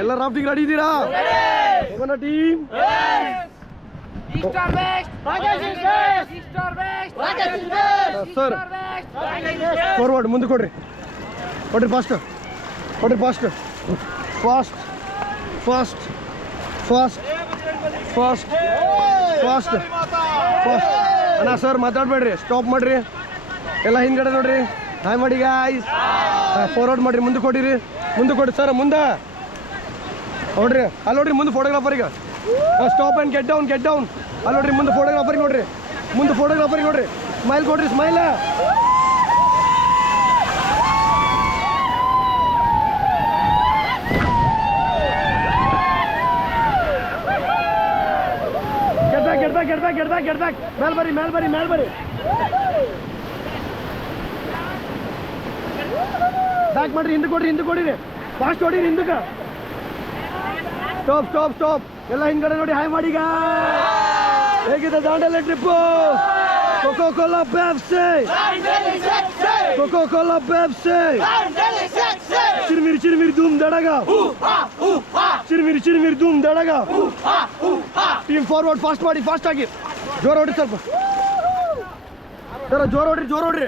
ಎಲ್ಲ rafting ready ಇದ್ದೀರಾ? ಹೋಗೋಣ ಟೀಮ್. ಸರ್ ಫಾರ್ವರ್ಡ್ ಮುಂದೆ ಕೊಡ್ರಿ ಫಾಸ್ಟ್ ಕೊಡ್ರಿ fast fast fast fast fast fast fast ಅಣ್ಣ ಸರ್ ಮಾತಾಡ್ಬೇಡ್ರಿ, ಸ್ಟಾಪ್ ಮಾಡ್ರಿ, ಎಲ್ಲ ಹಿಂದ್ಗಡೆ ನೋಡ್ರಿ, ಹಾಯ್ ಮಾಡಿ ಗಾಯ್ಸ್, ಫಾರ್ವರ್ಡ್ ಮಾಡ್ರಿ, ಮುಂದೆ ಕೊಡಿರಿ, ಮುಂದೆ ಕೊಡಿ ಸರ್, ಮುಂದೆ ನೋಡ್ರಿ, ಅಲ್ಲಿ ನೋಡ್ರಿ ಮುಂದೆ ಫೋಟೋಗ್ರಾಫರಿಗೆ ಸ್ಟಾಪ್ ಆ್ಯಂಡ್ ಗೆಟ್ ಡೌನ್ ಅಲ್ಲಿ ನೋಡ್ರಿ ಮುಂದೆ ಫೋಟೋಗ್ರಾಫರಿಗೆ ನೋಡ್ರಿ, ಮುಂದೆ ಫೋಟೋಗ್ರಾಫರಿಗೆ ನೋಡ್ರಿ, ಸ್ಮೈಲ್ ಕೊಡ್ರಿ, ಸ್ಮೈಲ್. ಗೆಟ್ ಬ್ಯಾಕ್ ಮೇಲ್ ಬರ್ರಿ ಬ್ಯಾಕ್ ಮಾಡ್ರಿ, ಹಿಂದೆ ಕೊಡಿರಿ ಫಾಸ್ಟ್ ಹೊಡೀರಿ ಹಿಂದಕ್ಕೆ. ಸ್ಟಾಪ್ ಎಲ್ಲ ಹಿಂದ್ಗಡೆ ನೋಡಿ, ಹಾಯ್ ಮಾಡೀಗ. ಹೇಗಿದೆ Dandeli trip? Coca Cola Pepsi ಚಿರ್ಮಿರಿ ಧೂಮ್ ದಡಗ, ಚಿರ್ಮಿರಿ ಧೂಮ್ ದಡಗ. ಟೀಮ್ ಫಾರ್ವರ್ಡ್ ಫಾಸ್ಟ್ ಮಾಡಿ, ಫಾಸ್ಟ್ ಆಗಿ ಜೋರ್ ಹೊಡ್ರಿ, ಸ್ವಲ್ಪ ಜೋರ್ ಹೊಡ್ರಿ.